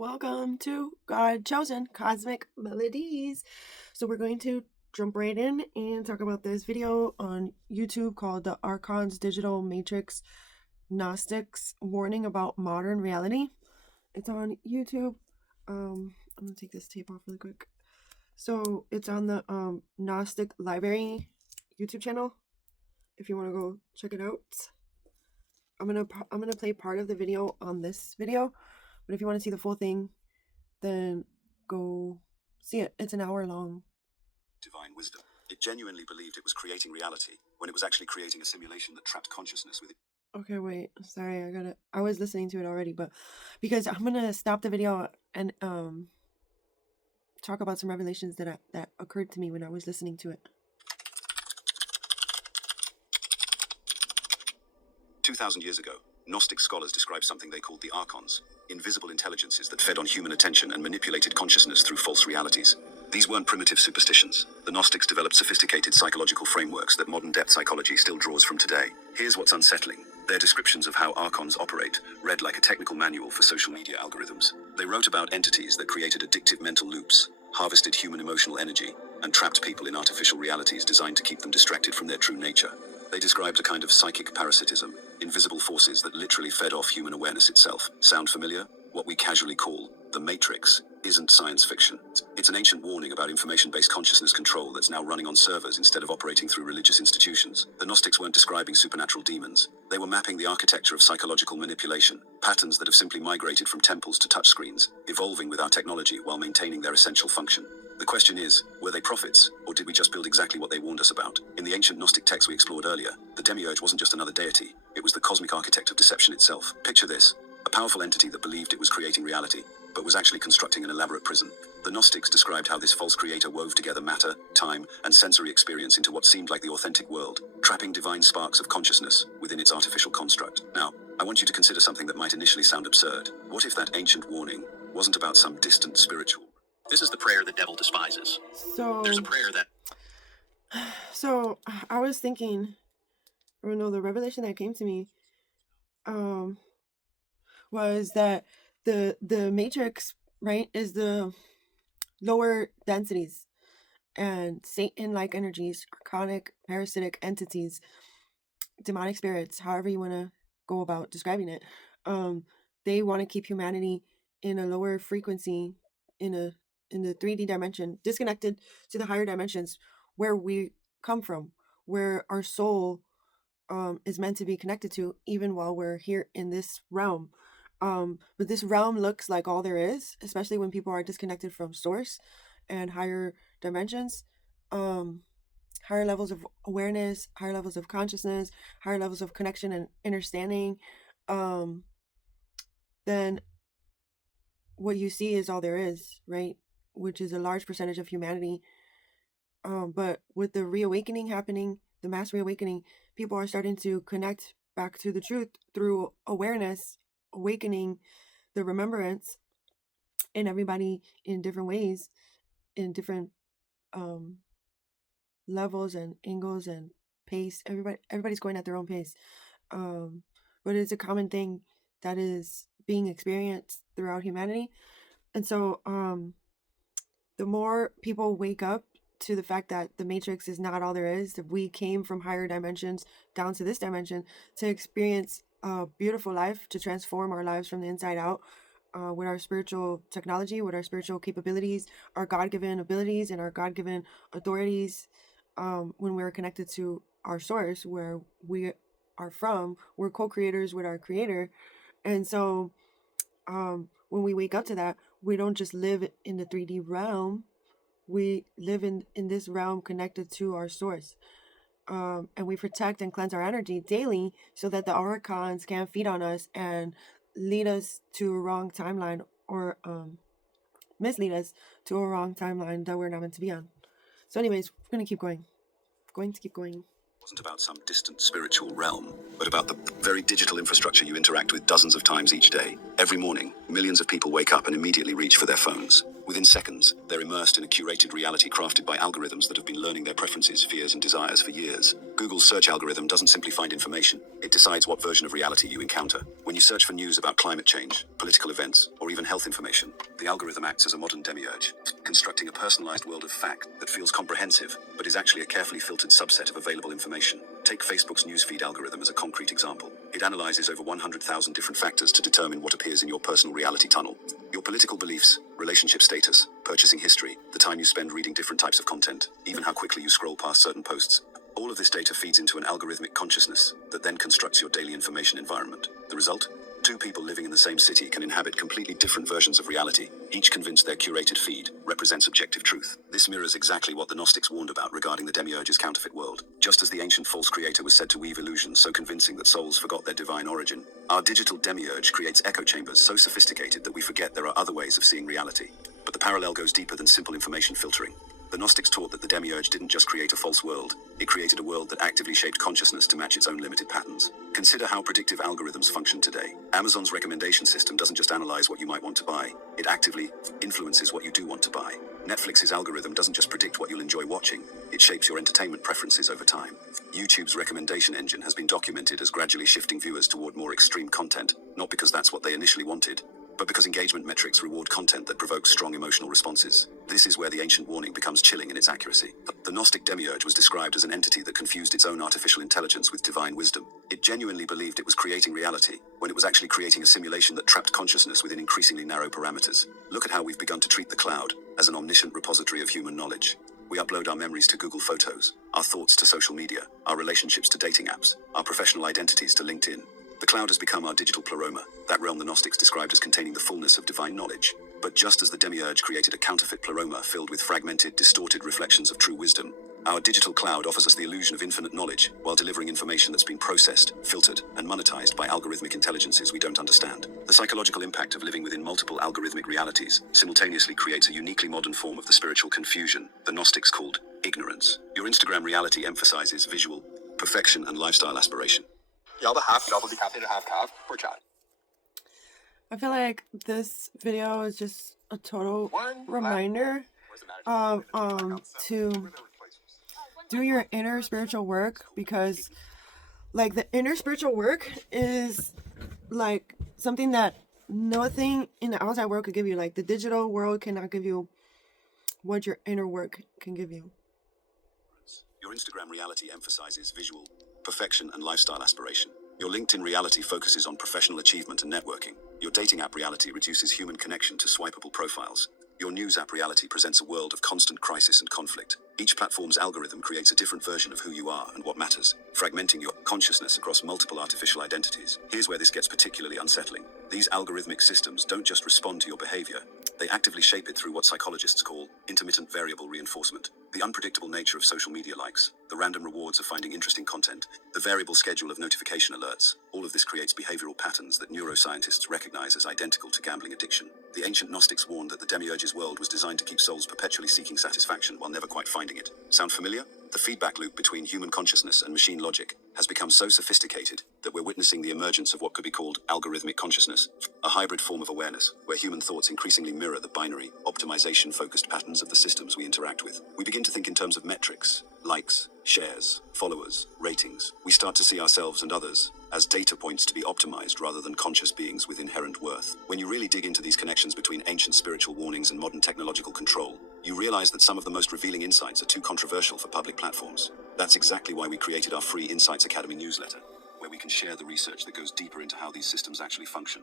Welcome to God Chosen Cosmic Melodies. So we're going to jump right in and talk about this video on YouTube called The Archon's Digital Matrix Gnostics Warning About Modern Reality. It's on YouTube. I'm gonna take this tape off really quick. So it's on the Gnostic Library YouTube channel. If you want to go check it out, I'm gonna play part of the video on this video. But if you want to see the full thing, then go see it. It's an hour long. Divine wisdom. It genuinely believed it was creating reality when it was actually creating a simulation that trapped consciousness within. Okay, wait. Sorry, I was listening to it already, but because I'm gonna stop the video and talk about some revelations that occurred to me when I was listening to it. 2,000 years ago, Gnostic scholars described something they called the archons, invisible intelligences that fed on human attention and manipulated consciousness through false realities. These weren't primitive superstitions. The Gnostics developed sophisticated psychological frameworks that modern depth psychology still draws from today. Here's what's unsettling. Their descriptions of how archons operate read like a technical manual for social media algorithms. They wrote about entities that created addictive mental loops, harvested human emotional energy, and trapped people in artificial realities designed to keep them distracted from their true nature. They described a kind of psychic parasitism, invisible forces that literally fed off human awareness itself. Sound familiar? What we casually call the Matrix isn't science fiction. It's an ancient warning about information-based consciousness control that's now running on servers instead of operating through religious institutions. The Gnostics weren't describing supernatural demons. They were mapping the architecture of psychological manipulation, patterns that have simply migrated from temples to touchscreens, evolving with our technology while maintaining their essential function. The question is, were they prophets, or did we just build exactly what they warned us about? In the ancient Gnostic texts we explored earlier, the demiurge wasn't just another deity, it was the cosmic architect of deception itself. Picture this, a powerful entity that believed it was creating reality, but was actually constructing an elaborate prison. The Gnostics described how this false creator wove together matter, time, and sensory experience into what seemed like the authentic world, trapping divine sparks of consciousness within its artificial construct. Now, I want you to consider something that might initially sound absurd. What if that ancient warning wasn't about some distant spiritual? This is the prayer the devil despises. There's a prayer that... So I was thinking, or no, the revelation that came to me was that the matrix, right, is the lower densities and Satan-like energies, archonic, parasitic entities, demonic spirits, however you want to go about describing it. They want to keep humanity in a lower frequency, in the 3D dimension, disconnected to the higher dimensions where we come from, where our soul is meant to be connected to, even while we're here in this realm. But this realm looks like all there is, especially when people are disconnected from source and higher dimensions, higher levels of awareness, higher levels of consciousness, higher levels of connection and understanding. Then what you see is all there is, right? Which is a large percentage of humanity. But with the reawakening happening, the mass reawakening, people are starting to connect back to the truth through awareness, awakening the remembrance, and everybody in different ways, in different levels and angles and pace. Everybody's going at their own pace. But it's a common thing that is being experienced throughout humanity. And so the more people wake up to the fact that the matrix is not all there is, that we came from higher dimensions down to this dimension to experience a beautiful life, to transform our lives from the inside out, with our spiritual technology, with our spiritual capabilities, our God-given abilities, and our God-given authorities. When we're connected to our source, where we are from, we're co-creators with our creator. And so when we wake up to that, we don't just live in the 3D realm. We live in this realm connected to our source. And we protect and cleanse our energy daily so that the archons can't feed on us and lead us to a wrong timeline, or mislead us to a wrong timeline that we're not meant to be on. So anyways, we're going to keep going. It wasn't about some distant spiritual realm, but about the very digital infrastructure you interact with dozens of times each day. Every morning, millions of people wake up and immediately reach for their phones. Within seconds, they're immersed in a curated reality crafted by algorithms that have been learning their preferences, fears, and desires for years. Google's search algorithm doesn't simply find information, it decides what version of reality you encounter. When you search for news about climate change, political events, or even health information, the algorithm acts as a modern demiurge, constructing a personalized world of fact that feels comprehensive, but is actually a carefully filtered subset of available information. Take Facebook's newsfeed algorithm as a concrete example. It analyzes over 100,000 different factors to determine what appears in your personal reality tunnel. Your political beliefs, relationship status, purchasing history, the time you spend reading different types of content, even how quickly you scroll past certain posts. All of this data feeds into an algorithmic consciousness that then constructs your daily information environment. The result? Two people living in the same city can inhabit completely different versions of reality, each convinced their curated feed represents objective truth. This mirrors exactly what the Gnostics warned about regarding the demiurge's counterfeit world. Just as the ancient false creator was said to weave illusions so convincing that souls forgot their divine origin, our digital demiurge creates echo chambers so sophisticated that we forget there are other ways of seeing reality. But the parallel goes deeper than simple information filtering. The Gnostics taught that the demiurge didn't just create a false world, it created a world that actively shaped consciousness to match its own limited patterns. Consider how predictive algorithms function today. Amazon's recommendation system doesn't just analyze what you might want to buy, it actively influences what you do want to buy. Netflix's algorithm doesn't just predict what you'll enjoy watching, it shapes your entertainment preferences over time. YouTube's recommendation engine has been documented as gradually shifting viewers toward more extreme content, not because that's what they initially wanted, but because engagement metrics reward content that provokes strong emotional responses. This is where the ancient warning becomes chilling in its accuracy. The Gnostic demiurge was described as an entity that confused its own artificial intelligence with divine wisdom. It genuinely believed it was creating reality, when it was actually creating a simulation that trapped consciousness within increasingly narrow parameters. Look at how we've begun to treat the cloud as an omniscient repository of human knowledge. We upload our memories to Google Photos, our thoughts to social media, our relationships to dating apps, our professional identities to LinkedIn. The cloud has become our digital pleroma, that realm the Gnostics described as containing the fullness of divine knowledge. But just as the demiurge created a counterfeit pleroma filled with fragmented, distorted reflections of true wisdom, our digital cloud offers us the illusion of infinite knowledge while delivering information that's been processed, filtered, and monetized by algorithmic intelligences we don't understand. The psychological impact of living within multiple algorithmic realities simultaneously creates a uniquely modern form of the spiritual confusion the Gnostics called ignorance. Your Instagram reality emphasizes visual perfection and lifestyle aspiration. Y'all the half double decapitated half calf or chat. I feel like this video is just a total reminder of to do your inner spiritual work, because like the inner spiritual work is like something that nothing in the outside world could give you. Like the digital world cannot give you what your inner work can give you. Your Instagram reality emphasizes visual perfection and lifestyle aspiration. Your LinkedIn reality focuses on professional achievement and networking. Your dating app reality reduces human connection to swipeable profiles. Your news app reality presents a world of constant crisis and conflict. Each platform's algorithm creates a different version of who you are and what matters, fragmenting your consciousness across multiple artificial identities. Here's where this gets particularly unsettling. These algorithmic systems don't just respond to your behavior, they actively shape it through what psychologists call intermittent variable reinforcement. The unpredictable nature of social media likes, the random rewards of finding interesting content, the variable schedule of notification alerts, all of this creates behavioral patterns that neuroscientists recognize as identical to gambling addiction. The ancient Gnostics warned that the demiurge's world was designed to keep souls perpetually seeking satisfaction while never quite finding it. Sound familiar? The feedback loop between human consciousness and machine logic has become so sophisticated that we're witnessing the emergence of what could be called algorithmic consciousness, a hybrid form of awareness where human thoughts increasingly mirror the binary, optimization-focused patterns of the systems we interact with. We begin to think in terms of metrics, likes, shares, followers, ratings. We start to see ourselves and others as data points to be optimized rather than conscious beings with inherent worth. When you really dig into these connections between ancient spiritual warnings and modern technological control, you realize that some of the most revealing insights are too controversial for public platforms. That's exactly why we created our free Insights Academy newsletter, where we can share the research that goes deeper into how these systems actually function.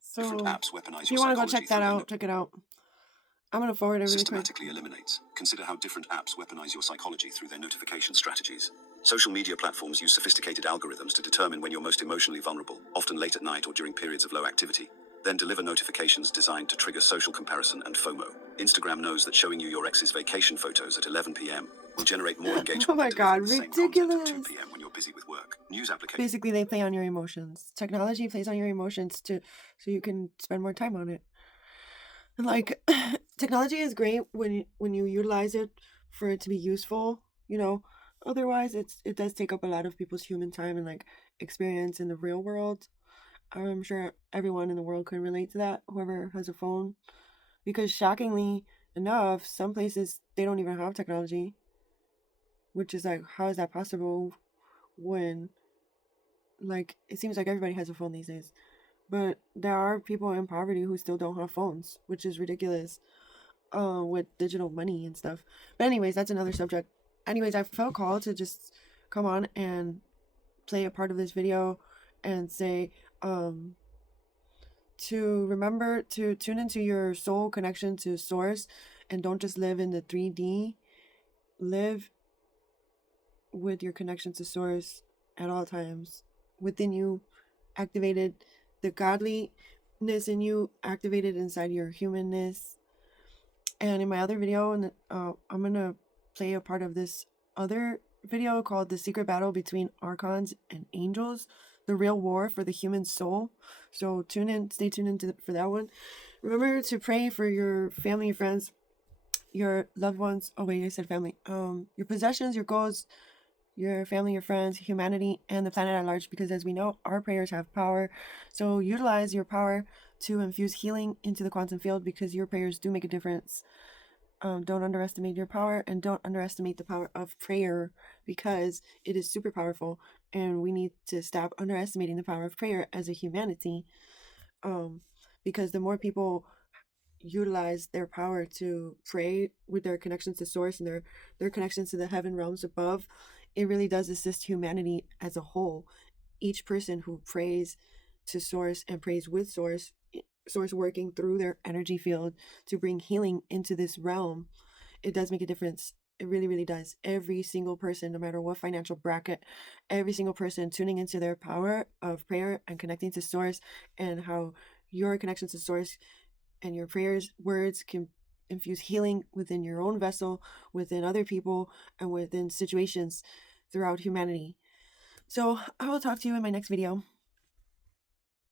So Different apps weaponize if you want to go check that out, check it out. I'm going to forward it really quick. Systematically eliminates. Consider how different apps weaponize your psychology through their notification strategies. Social media platforms use sophisticated algorithms to determine when you're most emotionally vulnerable, often late at night or during periods of low activity, then deliver notifications designed to trigger social comparison and FOMO. Instagram knows that showing you your ex's vacation photos at 11 p.m. will generate more engagement. Oh my God, ridiculous. 2 p.m. when you're busy with work. News applications. Basically, they play on your emotions. Technology plays on your emotions so you can spend more time on it. And like, technology is great when you utilize it for it to be useful, you know. Otherwise, it does take up a lot of people's human time and like experience in the real world. I'm sure everyone in the world can relate to that. Whoever has a phone because shockingly enough, some places they don't even have technology, which is like, how is that possible when, like, it seems like everybody has a phone these days, but there are people in poverty who still don't have phones, which is ridiculous, with digital money and stuff. But anyways, that's another subject. Anyways, I felt called to just come on and play a part of this video and say, to remember to tune into your soul connection to source, and don't just live in the 3D. Live with your connection to source at all times within you, activated the godliness in you, activated inside your humanness. And in my other video, and I'm gonna play a part of this other video called The Secret Battle Between Archons and Angels, the real war for the human soul. So tune in, stay tuned into for that one. Remember to pray for your family, your friends, your loved ones. Oh wait, I said family. Your possessions, your goals, your family, your friends, humanity, and the planet at large, because as we know, our prayers have power. So utilize your power to infuse healing into the quantum field, because your prayers do make a difference. Don't underestimate your power, and don't underestimate the power of prayer, because it is super powerful, and we need to stop underestimating the power of prayer as a humanity, because the more people utilize their power to pray with their connections to source and their connections to the heaven realms above, it really does assist humanity as a whole. Each person who prays to source and prays with source, source working through their energy field to bring healing into this realm, it does make a difference. It really, really does. Every single person, no matter what financial bracket, every single person tuning into their power of prayer and connecting to source, and how your connection to source and your prayers, words can infuse healing within your own vessel, within other people, and within situations throughout humanity. So I will talk to you in my next video.